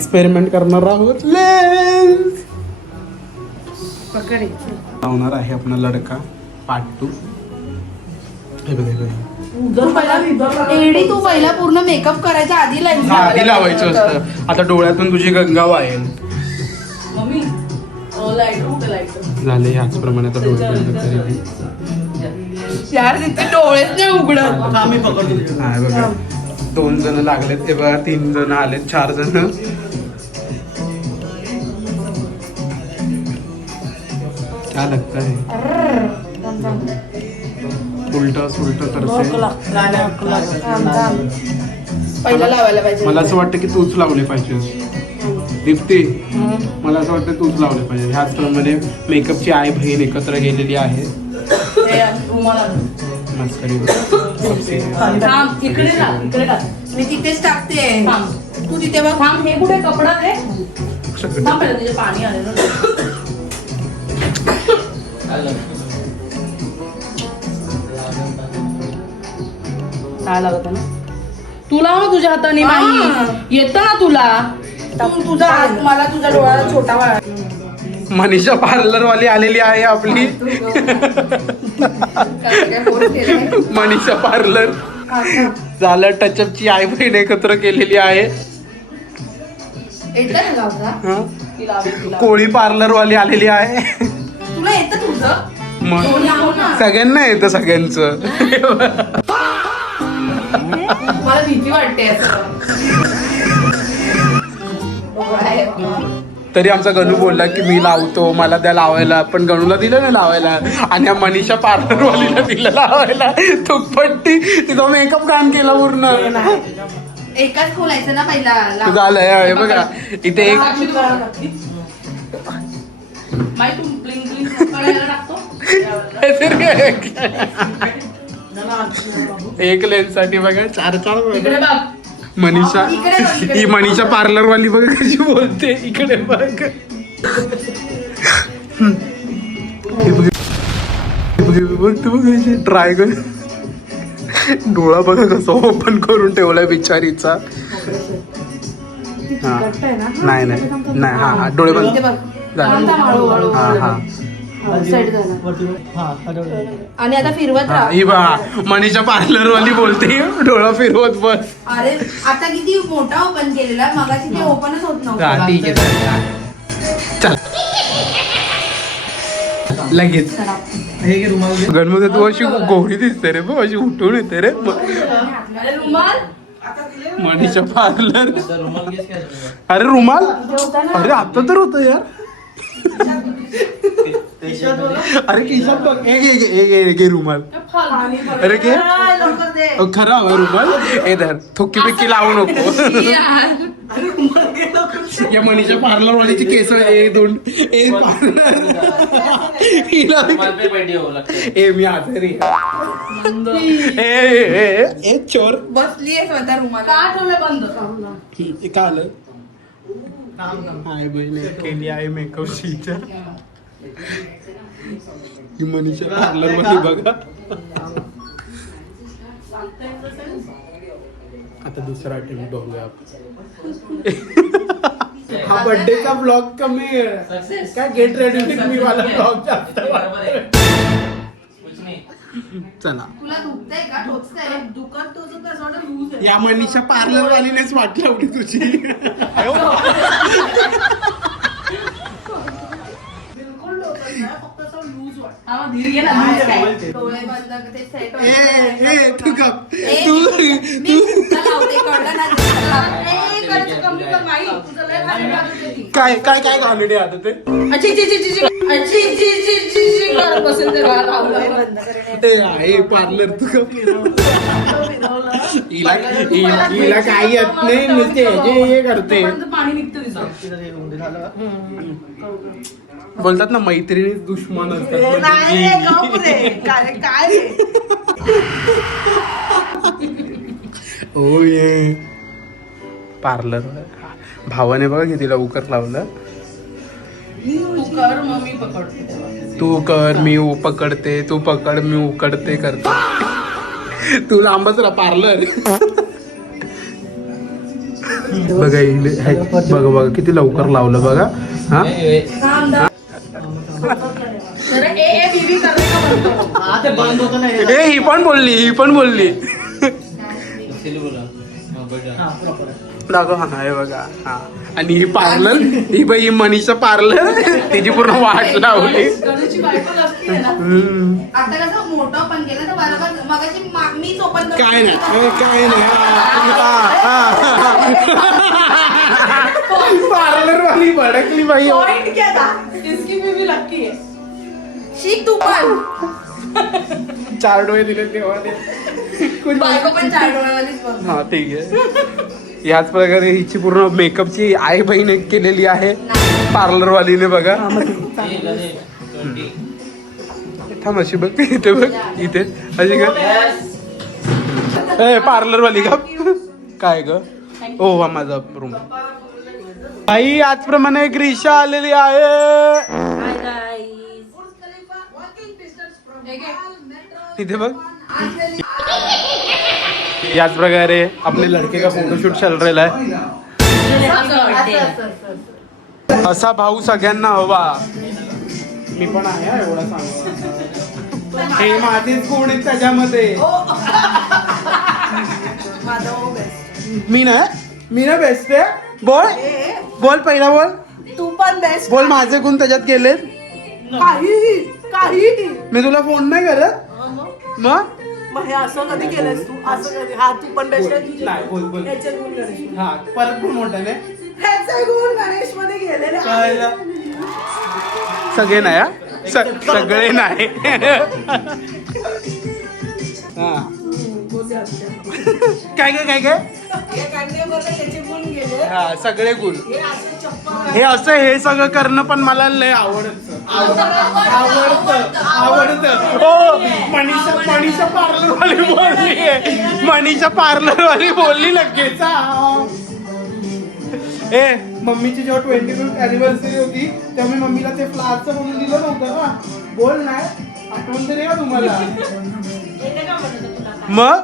Experiment करणार आहोत. Lens लावणार आहे आपला लडका पार्ट 2. हे बघा एडी तू पहिला पूर्ण मेकअप करायचा आधी आधी लावायचं असतं. आता डोळ्यातून तुझी गंगा वाहेल. झाले ह्याचप्रमाणे आता डोळे बंद करेल. यार तिथे डोळेच नाही उघडत. हा बघा 2 जण लागलेत ते बघा, 3 जण आलेत, 4 जण. क्या लगता है उलटा सुलटा करते. पहिला लावायला पाहिजे. मला असं वाटतं की तूच लावले पाहिजे दीप्ती. मला असं वाटतं तूच लावले पाहिजे. ह्याचप्रमाणे मेकअपची आई बहीण एकत्र गेलेली आहे. मी तिथेच टाकते. तू तिथे बघ. थांब, हे कुठे कपडा आहे? पाणी आलेलं. काय लागत ना तुला? तुझ्या हाताने नाही येत ना तुला. तुझा हात मला तुझ्या डोळ्याला छोटा वाळा. मनीषा पार्लर वाली आलेली आहे आपली. मनीषा पार्लर झालं. टचअपची आई बहीण एकत्र केलेली आहे. कोळी पार्लर वाली आलेली आहे. तुला येतं तुझं? मग सगळ्यांना येतं सगळ्यांचं. मला भीती वाटते तरी आमचा गणू बोलला की मी लावतो, मला द्या लावायला. पण गणूला दिलं ना लावायला आणि या मनीषा पार्लर वालीला दिलं लावायला. तो पट्टी तिचा मेकअप काम केला पूर्ण. एकाच खोलायचं ना पहिला. झालंय हे बघा इथे एक एक लेन्स साठी बघा 4 मनीषा. ही मनीषा पार्लर वाली बघा कशी बोलते. इकडे बघ. ट्राय कर. डोळा बघा कसा ओपन करून ठेवलाय बिचारीचा. हा नाही नाही नाही. हा डोळे बंद झाले. हा हा आणि आता फिरवत ही बा मनीषा पार्लर वाली बोलते डोळा फिरवत बस. अरे आता किती मोठा ओपन केलेला, मगाशी ते ओपनच होत नव्हतं. ठीक आहे चल लगेच. गणमध्ये तू अशी गोरी दिसते रे. अशी उठून येते रे मनीषा पार्लर. अरे रुमाल. अरे आता तर होत यार. अरे किशात बघ. एक रुमाल. अरे घे खरा हवा रुमाल. ए धर थुक्की बिक्की लावू नको. या मनीषा पार्लर वालीची केस 1-2 ए मी आजारी. ए चोर बसली आहे स्वतः रुमाल. का ठेवलं बंद? का आलं? हाय बहीण केली आहे मेकअपची. ही मनीषा पार्लर मध्ये बघा. आता दुसरा अटेम्प्ट बघूया आपण. हा बर्थडेचा ब्लॉग कमी काय गेट रेडी विथ मी वाला ब्लॉग जास्त. चला तुला दुखतंय का? टोचतंय? दुखत टोचत असं वाटतं लूज आहे. या मनीषा पार्लर वालीनेच वाट लावली तुझी. डोळे बंद ते सेट तू गप. काय काय काय कॉमेडी आता ते. पार्लर तू गप. हिला काही येत नाही नुसते हे करते. पाणी निघतं. बोलतात ना मैत्रिणी दुश्मन असतात. हो ये पार्लर भावाने बघा किती लवकर लावलं. तू कर मी पकडते, तू पकड मी उकडते करते. तू लांबच राहा पार्लर. बघा बघा किती लवकर लावलं बघा. हा ही पण बोलली दाखव. हा हे बघा. हा आणि ही पार्लर ही बाई मनीषा पार्लर तिची पूर्ण वाट लावली. आता कसं मोठं पण केलं तर बरोबर मगाशी मीच ओपन काय नाही पार्लर वाली भडकली बाई. पॉइंट क्या था इसकी भी लकी है. शिक तू पण 4 डोळे दिले तेव्हा बायको पण 4 डोळ्यावालीच बघ. हा ठीक आहे. याच प्रकारे हिची पूर्ण मेकअपची आई बहीण केलेली आहे पार्लर वालीने बघा. थांब अशी बघ इथे बघ इथे अशी का पार्लर वाली का काय ग. ओ हा माझा रूम. आई याचप्रमाणे ग्रीषा आलेली आहे. इथे बघ. याच प्रकारे अपने लड़के का फोटोशूट चल रहा है. असा भाऊ सगळ्यांना हवा. मी पण आहे एवढा सांग. हे माझेच कोण आहेत त्याच्यामध्ये. मी ना बेस्ट आहे. बोल पहिला बोल. तू पण बेस्ट. बोल माझे गुण त्याच्यात गेले. काही मी तुला फोन नाही करत. मग हे असं कधी केलंस तू. असं कधी. हा तू पण बेस्ट आहे. नाही बोल. ह्याचे गुण गणेश. हा परत पण मोठ्याने ह्याचे गुण गणेश मध्ये गेलेले. सगळे नाही हा सगळे नाही. हा काय हा सगळे गुण. हे असं हे सगळं करणं पण मला लय आवडतं. हो मनीषा पार्लरवाली बोलली. मनीषा पार्लरवाली बोलली लगेच. मम्मीची जेव्हा 25th अॅनिव्हर्सरी होती तेव्हा मी मम्मीला ते फ्लावरचं बनवून दिलं नव्हतं का. बोल नाही आठवण तरी का तुम्हाला. मग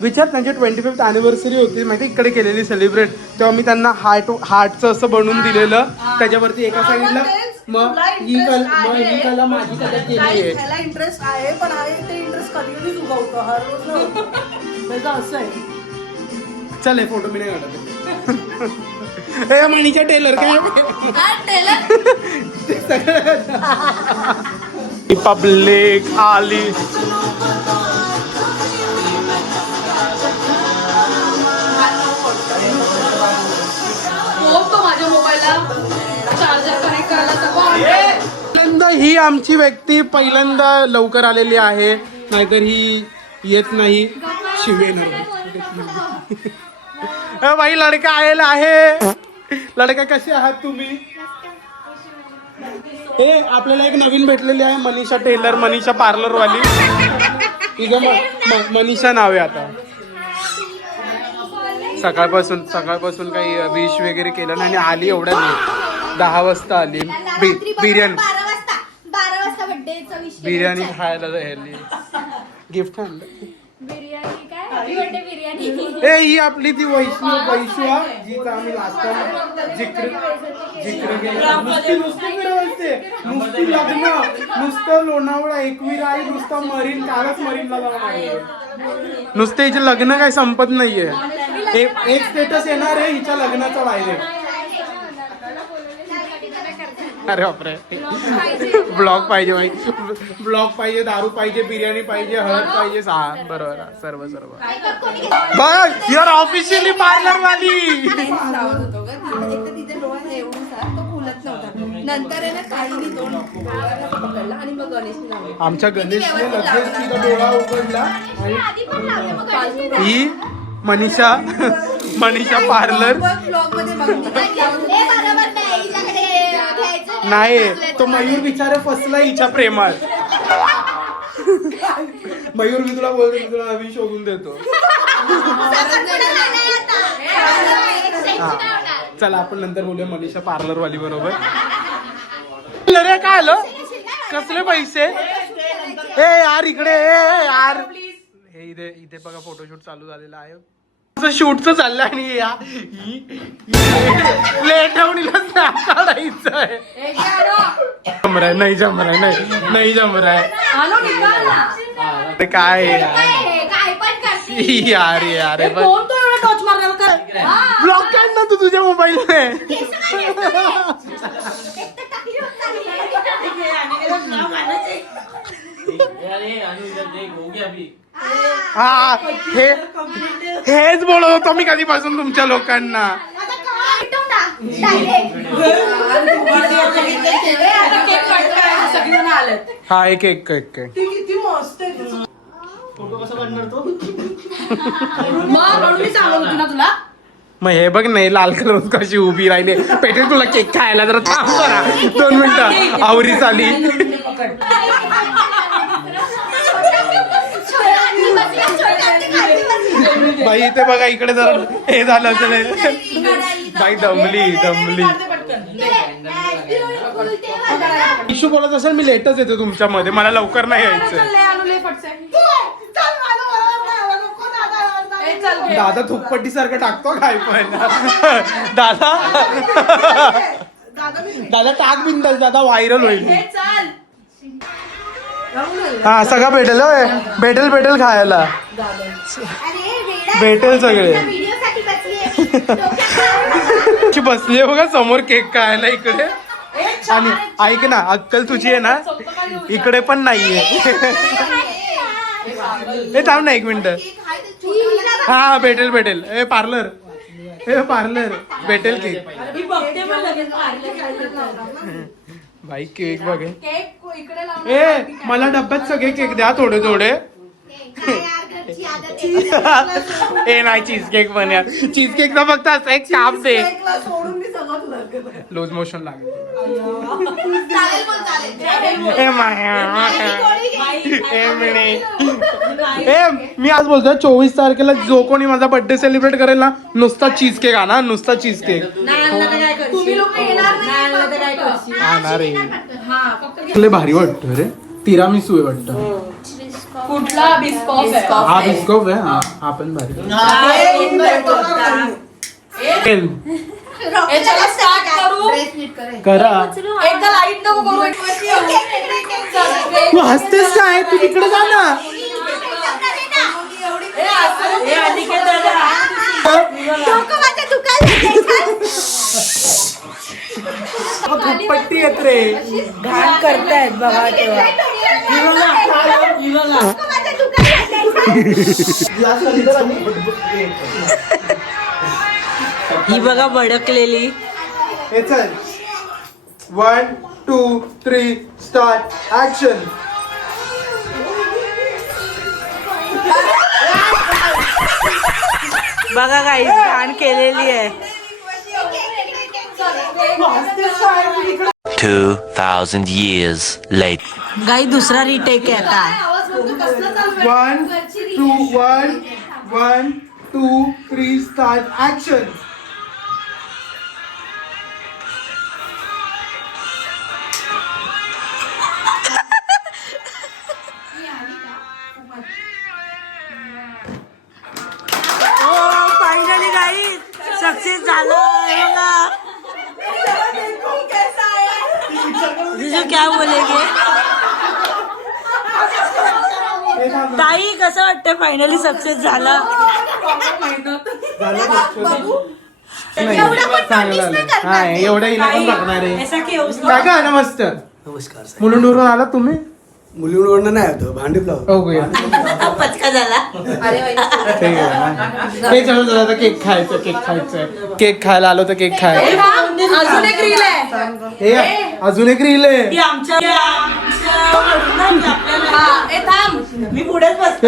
विचार त्यांची 25th अॅनिव्हर्सरी होती माहिती इकडे केलेली सेलिब्रेट. तेव्हा मी त्यांना हार्टचं असं बनवून दिलेलं. त्याच्यावरती एका साईडला मग ही कला माझी कला केली आहे. त्याला इंटरेस्ट आहे पण ते इंटरेस्ट कधी कधी उगवतो हर रोज त्याचं असं आहे. चल हे फोटो मी नाही काढत. ए मनीषा टेलर काय पब्लिक आली. माझ्या मोबाईलला चार्जर कनेक्ट पहिल्यांदा ही आमची व्यक्ती पहिल्यांदा लवकर आलेली आहे. नाहीतर ही येत नाही. शिवेना भाई लडका आलेला आहे. लडका कसे आहात तुम्ही. हे आपल्याला एक नवीन भेटलेली आहे मनीषा टेलर. मनीषा पार्लर वाली. मनीषा नाव आहे. आता सकाळपासून काही विश वगैरे केलं नाही आणि आली एवढ्या 10 वाजता आली. बिर्याणी खायला जायली. गिफ्ट आणलं. ए ही आपली ती वैष्णू जिचा आम्ही लास्ट टाइम जिक्र केला. नुसती लग्न नुसतं लोणावळा एकविरा आई नुसतं मरीन कालच मरीनला जाऊन आहे. नुसतं हिचे लग्न काय संपत नाहीये. एक स्टेटस येणार आहे हिच्या लग्नाचा डायरेक्ट. अरे बापरे. ब्लॉग पाहिजे भाई. ब्लॉग पाहिजे दारू पाहिजे बिर्याणी पाहिजे हळद पाहिजे. बरोबर सर्व बघ युअर ऑफिशियली पार्लर वाली. नंतर आहे ना काही तोंड पकडला आणि मग गणेशने आमच्या गणेशने लगेच तिचा डोळा उघडला. ही मनीषा पार्लर नाही. तो मयूर बिचारा फसला हिच्या प्रेमात. मयूर मी तुला बोलतो मी तुला नवीन शोधून देतो. चला आपण नंतर बोलूया मनीषा पार्लर वाली बरोबर. अरे काय आलं कसले पैसे. ए यार इकडे यार. हे इथे बघा फोटोशूट चालू झालेला आहे. शूटचं चाललं आणि लेट होऊन काढायचं आहे. जम रहा है, नहीं जम रहा है, नहीं जम रहा है. अरे काय यार यार ब्लॉक काढ ना तू तुझ्या मोबाईलने. हा हेच बोलत होतो मी कधीपासून तुमच्या लोकांना. हा एक एक एक किती मस्त आहे. फोटो कसा काढणार तो म्हणून मी सांगत होती ना तुला. मग हे बघ नाही लाल कलर कशी उभी राहिली. पेटेल तुला केक खायला जरा थांब जरा 2 मिनिटं आवरी चाली. बाई इथे बघा इकडे जरा हे झालं असेल. बाई दमली. इशू बोलत असेल मी लेटच येतो तुमच्यामध्ये, मला लवकर नाही यायचं. दादा थुकपट्टी सारखं टाकतो काय पण. दादा टाक बिंदास, दादा व्हायरल होईल. हा सगळं भेटेल खायला. भेटेल सगळे. बसली बघा समोर केक खायला इकडे. आणि ऐक ना अक्कल तुझी आहे ना इकडे पण नाहीये. हे थांब ना 1 मिनिट. हा भेटेल ए पार्लर भेटेल केक. भाई केक बघे. ए मला डब्यात सगळे केक द्या थोडे. ए नाही चीज केक पण यार. चीज केक ना फक्त असं एक काप दे. लूज मोशन लागेल. मी आज बोलतोय 24 तारखेला जो कोणी माझा बर्थडे सेलिब्रेट करेल ना नुसता चीज केक आणा. नुसता चीज केक भारी वाटतं रे. तिरामिसू आहे वाटतं. कुठला बिस्कॉफ आहे? हा बिस्कॉफ आहे. हा पण भारी. करा एकदा लाईट नको करू. तू हसतेस काय? तू तिकडे जा ना. पट्टी येत रे. घाण करतायत बघा तेव्हा. ही बघा भडकलेली. हे चल 1 2 3 स्टार्ट ऍक्शन. बघा काही घाण केलेली आहे. 2000 years later. गाई दुसरा रिटेक आहे आता. 1 2 3 स्टार्ट ऍक्शन. फायनली गाई सक्सेस झालं. जीजू क्या बोलेगे? ताई कसं वाटतं फायनली सक्सेस झाला? हा एवढं इनाम लागणार आहे. ऐसा की काय काय नमस्कार. नमस्कार साहेब. मुलुंडवरून आला तुम्ही? मुलींवरनं नाही होतो भांडीप लावतो. ओके पचका झाला. ठीक आहे. हे चला आता केक खायचं. केक खायला आलो तर केक खायला. अजून एक रील आहे. हे अजून एक रील आहे. ती आमच्या हा, ए थांब. मी पुढेच बसतो.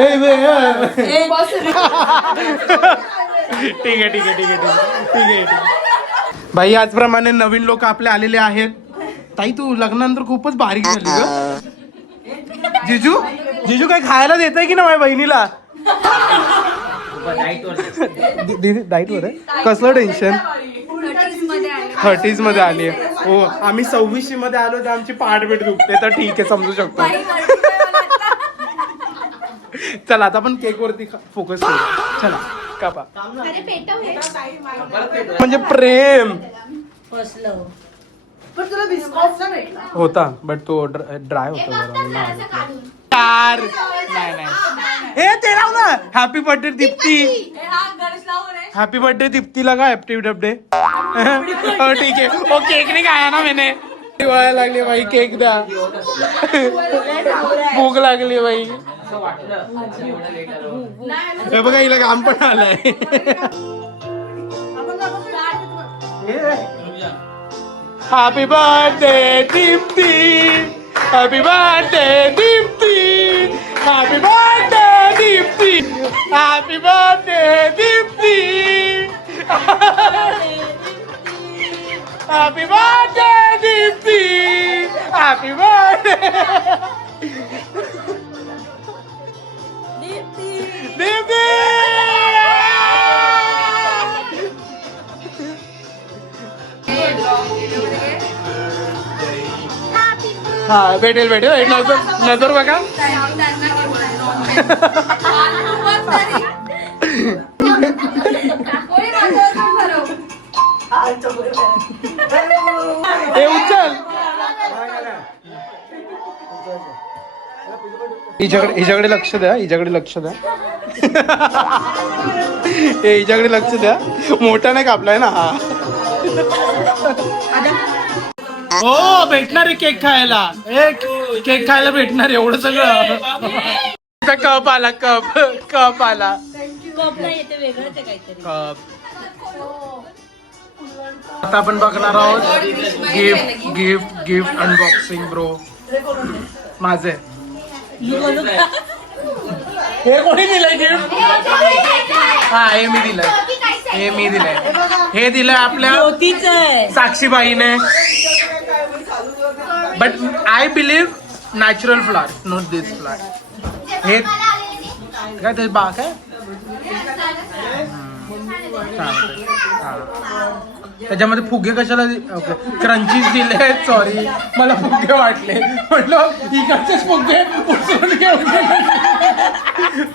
ठीक आहे. भाई याचप्रमाणे नवीन लोक आपले आलेले आहेत. ताई तू लग्नानंतर खूपच बारीक झाली ग. जिजू काय खायला देताय की ना माझ्या बहिणीला? डाईट वर आहे. कसलं टेन्शन? 30s मध्ये आली आहे. हो आम्ही 26 मध्ये आलो तर आमची पाठबेट दुखते. तर ठीक आहे समजू शकतो. चला आता आपण केक वरती फोकस करू. चला कापा. म्हणजे प्रेम फसलं. होता बट तो ड्राय होता जरा. यार नाही नाही हे ते लाव ना. Happy birthday Deepti. Happy birthday दीप्तीला का हॅपी बर्थडे. हो ठीक आहे. ओ केक नाही खाया ना मैंने. दिवाळी लागली बाई केक द्या. भूक लागली बाई. हे बघा हिला काम पण आलंय. Happy birthday Deepti. Happy birthday Deepti. Happy birthday Deepti. Happy birthday Deepti. Happy birthday Deepti. Happy birthday Deepti. हा भेटेल भेटेल. नजर बघा. हे उचल. हिच्याकडे लक्ष द्या. हिच्याकडे लक्ष द्या. हिच्याकडे लक्ष द्या. मोठा नाही कापलाय ना हा. हो भेटणार आहे केक खायला. केक खायला भेटणार एवढं सगळं. कप आला. कप आला. कप. आता आपण बघणार आहोत गिफ्ट अनबॉक्सिंग ब्रो. माझे हे कोणी दिलंय गिफ्ट. हा हे मी दिलंय. हे दिलंय आपल्या साक्षीबाईने. But I believe natural flower not this flower. हे काय ते बा काय त्याच्यामध्ये फुगे कशाला. ओके क्रंचीज दिले. सॉरी मला फुगे वाटले. म्हटलं इकडचेच फुगे उचलून घेऊन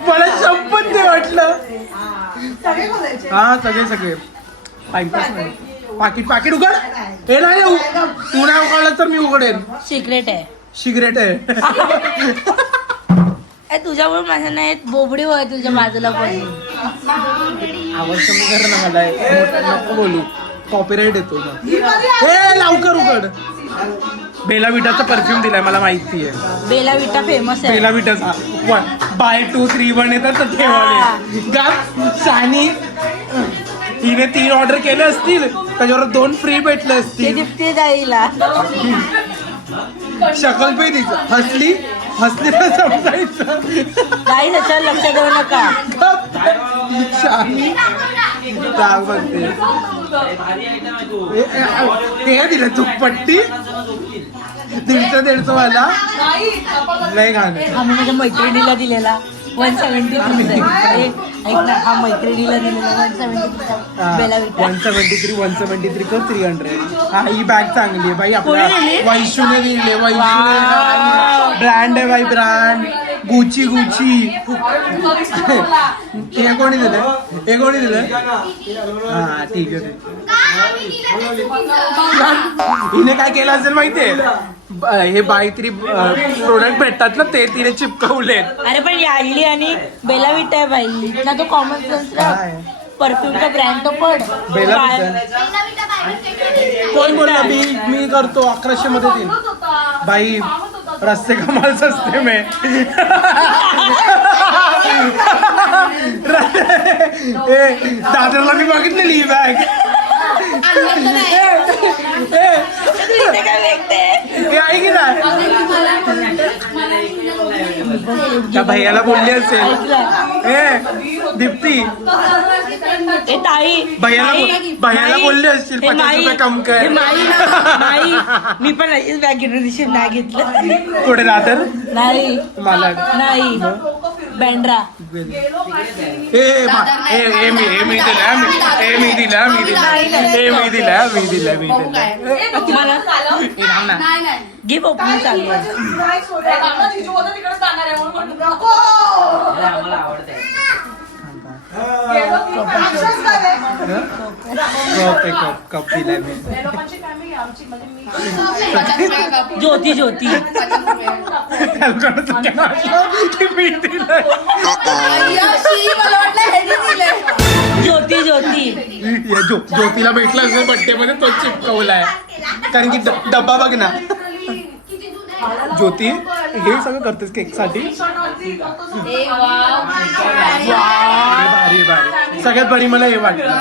मला शपथ नाही वाटलं. हा सगळे टाइमपास नाही. पाकिट उघड. हे नाही तू नाही उघडलं तर मी उघडेन. सिक्रेट आहे. तुझ्यामुळे माझ्या नाही बोबडी होय तुझ्या बाजूला पण. आवाज कमी कर ना. मला नको बोलू. कॉपीराईट येतो. हे लवकर उघड. बेला विटाचा परफ्यूम दिलाय मला माहिती आहे. बेला विटा फेमस आहे. बेला विटाचा 1 2 3 1 येतात ठेवाले. गाप सानी हिने 3 ऑर्डर केले असतील त्याच्यावर 2 फ्री भेटले असतील. दिप्ती जाईला शकल पे तिचं हसली तर समजायचं. काही त्याच्यावर लक्ष देऊ नका. राग बघते. हे दिलं चुपपट्टी 150 वाला नाही घालत. आम्ही माझ्या मैत्रिणीला दिलेला 170 ऐक ना. हा मैत्रिणीला दिलेला 170 बेला विटा. 173 कर 300. हा ही बॅग चांगली आहे बाई. आपल्या वैशूने दिली. वैशूने ब्रँड आहे बाई. Brand Gucci. हे कोणी दिलं. हा ठीक आहे. हिने काय केलं असेल माहितीये. हे बाय 3 प्रोडक्ट भेटतात ना ते तिने चिपकवले. अरे पण याडली आणि बेला विटा आहे बाई ना. तो कॉमन सेन्स परफ्यूमचा ब्रँड तो पण बेला कोण बोलला. मी करतो 1100 मध्ये देईन बाई. रस्ते कमाल सस्ते में. दादरला मी बघितलेली ही बॅग. आई की नाही त्या भैयाला बोलली असेल. दीप्ती भैयाला बोलले असतील 50 रुपये कम कर. मी पण अशीच बॅग घेतली. नाही घेतलं. कुठे दादर नाही. मला नाही बँड्रा. मी दिला गिफ्ट ओपनिंग चालू आहे. कप दिलाय मी. ज्योती ज्योती ज्योती ज्योती ज्योतीला भेटला असेल बड्डे मध्ये तो चिपकवलाय कारण की डब्बा बघ ना. ज्योती हे सगळं करतेस केक साठी. भारी भारी सगळ्यात भारी मला हे वाटलं.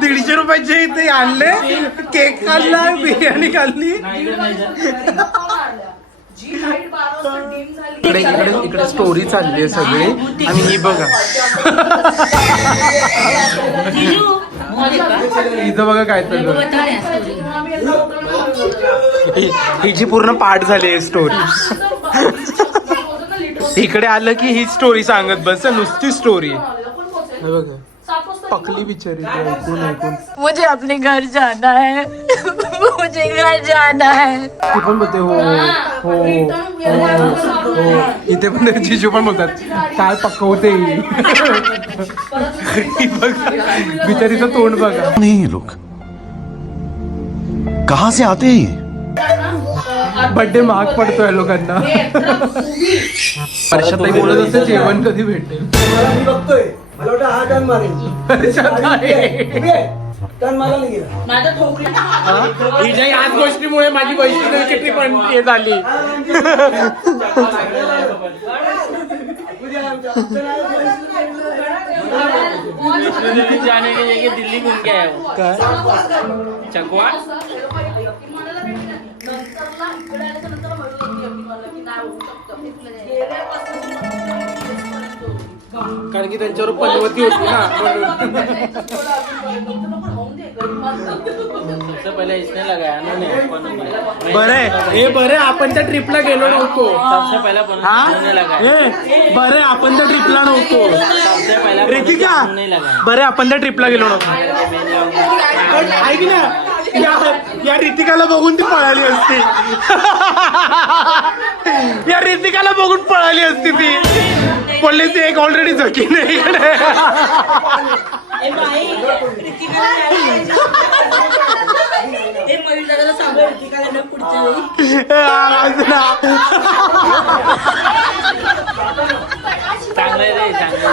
150 रुपयाचे इथे आणले. केक खाल्ला, बिर्याणी खाल्ली. इकडे इकडे इकडे स्टोरी चालली आहे सगळी. आणि ही बघा इथं बघा काय चाललं. हिची पूर्ण पाठ झाली आहे स्टोरी. इकडे आलं की ही स्टोरी सांगत बस नुसती स्टोरी. बघा पकली बिचारी ऐकून ऐकून. मुझे अपने घर जाना है मुझे घर जाना है. ती पण बोलते हो हो हो. इथे पण जिजू पण बोलतात काय पकवते. बघा बिचारीचं तोंड बघा. नहीं ये लोग कहाँ से आते हैं ये? बर्थडे महाग पडतोय लोकांना. वर्षाताई बोलत असते जेवण कधी भेटेल. मी बघतोय मला वाटतं हा टर्न मारेल. टर्न मला नाही गेला. माझं ठोकलं. हिच्या याच गोष्टीमुळे माझी वैष्णवी ट्रिप पण हे झाली. जाने के लिए दिल्ली घूम के आया हूँ. चकवा कारण की त्यांच्यावर पनवती होती ना म्हणून. सबसे पहले इसने लगाया ना. बरे हे बरे आपण त्या ट्रिपला गेलो नव्हतो. सबसे पहले ने लगाया. हे बरे आपण त्या ट्रिपला नव्हतो. सबसे पहले रितिका बरे आपण त्या ट्रिपला गेलो नव्हतो. ऐक ना या रितिकाला बघून ती पळाली असती. या रितिकाला बघून पळाली असती ती. पडली ती एक ऑलरेडी झकी नाही. चांगलं आहे रे, चांगलं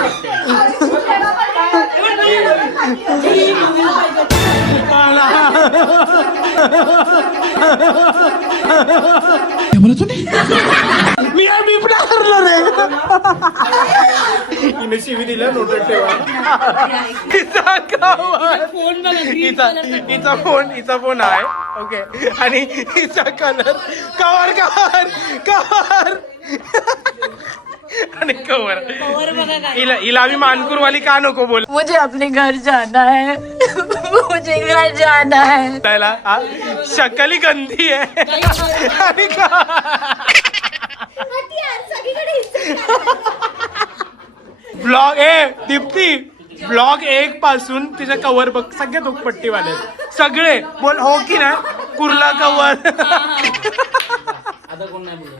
मी ठरलं रे. हिने शिवी दिल्या नोटत ठेवा. हिचा फोन आहे ओके. आणि हिचा कलर कवर कवर कवर आणि कवर. हिला आम्ही मानकुरवाली का नको बोल. मुझे अपने घर जाना है मुझे घर जाना है. त्याला शकल ही गंदी आहे. आणि ब्लॉग दीप्ती ब्लॉग 1 पासून तिचा कव्हर बघ सगळे दुखपट्टीवाले सगळे बोल हो की ना. कुर्ला कव्हर आता कोण नाही बोलत.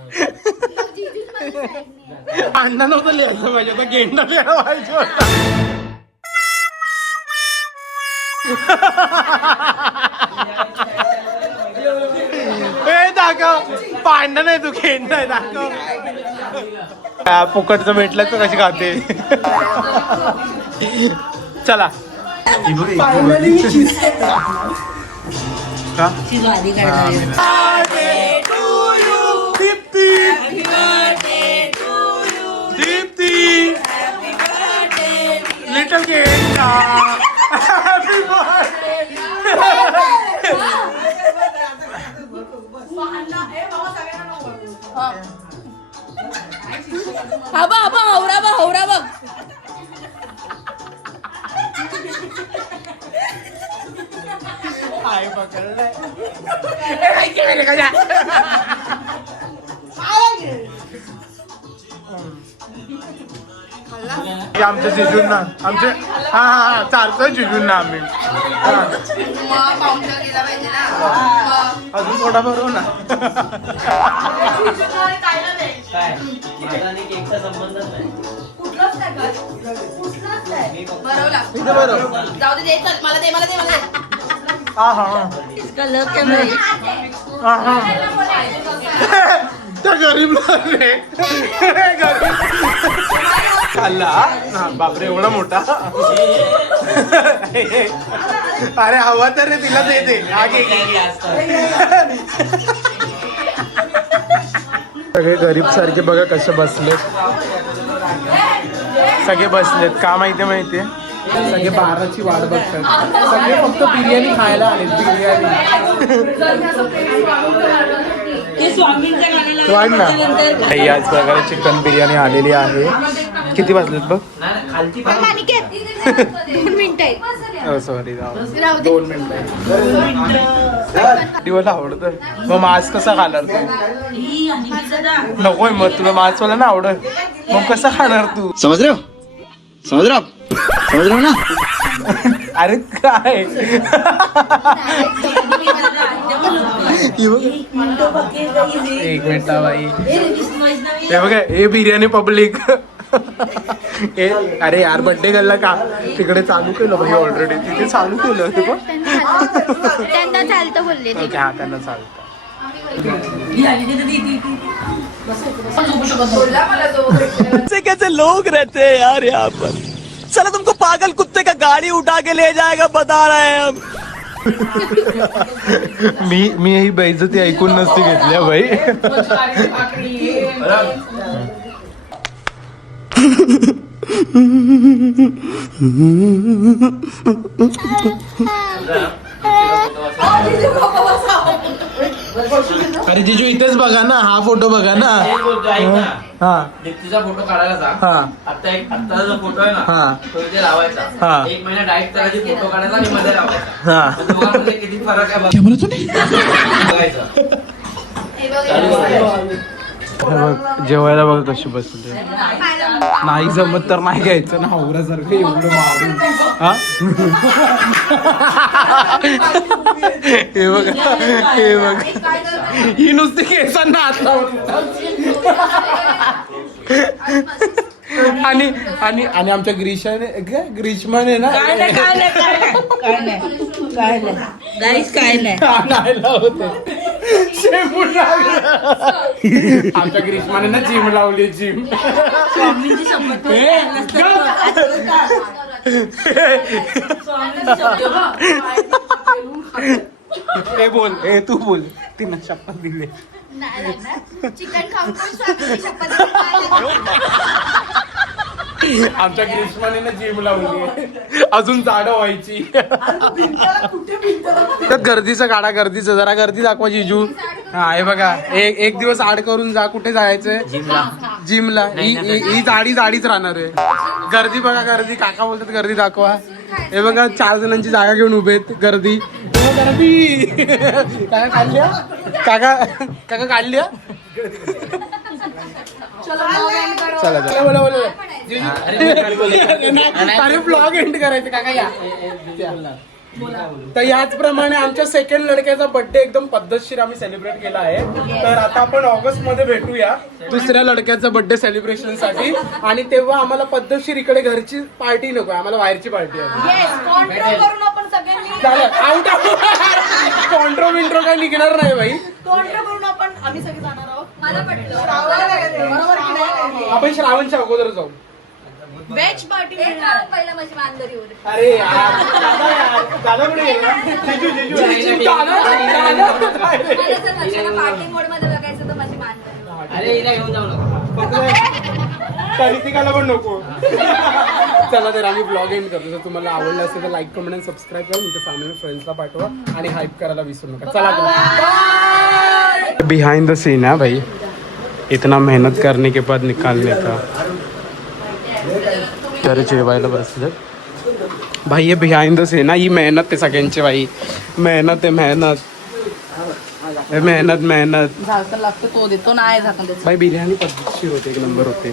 अंडा नव्हतं लिहायचं पाहिजे होतं. गेंडा लिहायला पाहिजे होता. दाखव पांडा नाही तू गेंडा आहे दाखव. फुकटचं भेटलं तर कशी खाते. चला का दीप्ती दीप्ती लिटल गेंडा हॅपी बर्थडे. हा बा हवरा बघ हवरा बघ. हाय पकडलाय. की आमच्या जिजूंना आमचे हा चालतोय जिजूंना आम्ही हा. अजून थोडा बरोबर ना काय माझा आणि केकचा संबंधच नाही. इथे बरोबर जाऊ दे चल मला दे मला दे मला दे हा हा इसका लग क्या भाई हा हा त्या गरीब रे गरीब खाल्ला हा बापरे एवढा मोठा अरे हवा तर रे तिला दे दे आगे सगळे गरीब सारखे बघा कसे बसलेत सगळे बसलेत का माहितीये सगळे बाराची वाट बघतात सगळे फक्त बिर्याणी खायला आले बिर्याणी वाढ ना याच प्रकारे चिकन बिर्याणी आलेली आहे किती वाजलेत बघ खालची सॉरी 2 मिनिटं दिवाला आवडतं मग मास्क कसा खाणार तू नकोय मग तुला मास्क वाला ना आवडत मग कसं खाणार तू समझ रहे हो ना अरे काय एक मिनिट बाई हे बघा हे बिर्याणी पब्लिक अरे यार बड्डे गर्लला का तिकडे चालू केलं भाई ऑलरेडी तिथे चालू केलं ते पण त्यांना चालतं बोलले ते. हा त्यांना चालतं कैसे कैसे लोग रहते हैं यार यहाँ पर चलो तुमको पागल कुत्ते का गाड़ी उठा के ले जाएगा बता रहे हैं हम मी ही बेइज्जती ऐकून नसती घेतली भाई अरे जिजू इथेच बघा ना हा फोटो बघा ना हा दीप्तीचा फोटो काढायला जा हा आता जो फोटो आहे हा. ना तो इथे लावायचा हा. 1 महिना डाएट करायची फोटो काढायचा आणि मध्ये लावायचा हा मग दोघांमध्ये किती फरक आहे बघायचा. हे बघ जेवायला बघ कशी बसले नाही जमत तर नाही घ्यायचं ना आवरासारखं एवढं मारून हा हे बघा हे बघ ही नुसती केसांना हात लावत आणि आणि आणि आमच्या ग्रीष्माने ना काय नाही नाही लावते आमच्या ग्रीष्माने ना जिम लावली जिम हे बोल हे तू बोल तिनं शपथ दिली चिकन खाऊन पण स्वामीची शपथ घेतली. आमच्या ग्रीष्माने ना जिम लावली अजून जाडं व्हायची गर्दीचं काढा गर्दीचं जरा गर्दी दाखवा जिजू हा हे बघा एक दिवस आड करून जा कुठे जायचंय जिमला ही जाडीच राहणार आहे गर्दी बघा गर्दी काका बोलतात गर्दी दाखवा हे बघा 4 जणांची जागा घेऊन उभेत गर्दी गर्दी काका काढल्या काका काढल्या चला चला बोला बोला अरे ब्लॉग एंड करायचं काका या तर याचप्रमाणे आमच्या सेकंड लडक्याचा बर्थडे एकदम पद्धतशीर आम्ही सेलिब्रेट केला आहे तर आता आपण ऑगस्ट मध्ये भेटूया दुसऱ्या लडक्याचा बर्थडे सेलिब्रेशन साठी आणि तेव्हा आम्हाला पद्धतशीर इकडे घरची पार्टी नको आम्हाला बाहेरची पार्टी आहे आउट कॉन्ट्रो विंट्रो काय निघणार नाही भाई आपण श्रावणच्या अगोदर जाऊ वेज पार्टी पहिला माझी मानदरीवर अरे दादा कुठे गेला? जिजू मला जर लक्षाला पार्टी मोड मध्ये बघायचं तर माझी मानदरी अरे हिला घेऊन जाऊ नका रितिकाला पण नको चला तर आम्ही ब्लॉग एंड करतो जर तुम्हाला आवडलं असेल तर लाईक कमेंट आणि सबस्क्राईब करा तुमच्या फॅमिली फ्रेंड्सला पाठवा आणि हाईप करायला विसरू नका चला बिहाइंड द सीन है भाई इतना मेहनत करने के बाद निकालने का तर जेवायला बसलं भाई ये बिहाइंड द सीन ही मेहनत आहे सगळ्यांची भाई मेहनत आहे मेहनत झाकण लागतं तो देतो नाही झाकण देतो भाई बिर्याणी पद्धतशीर होते 1 नंबर होते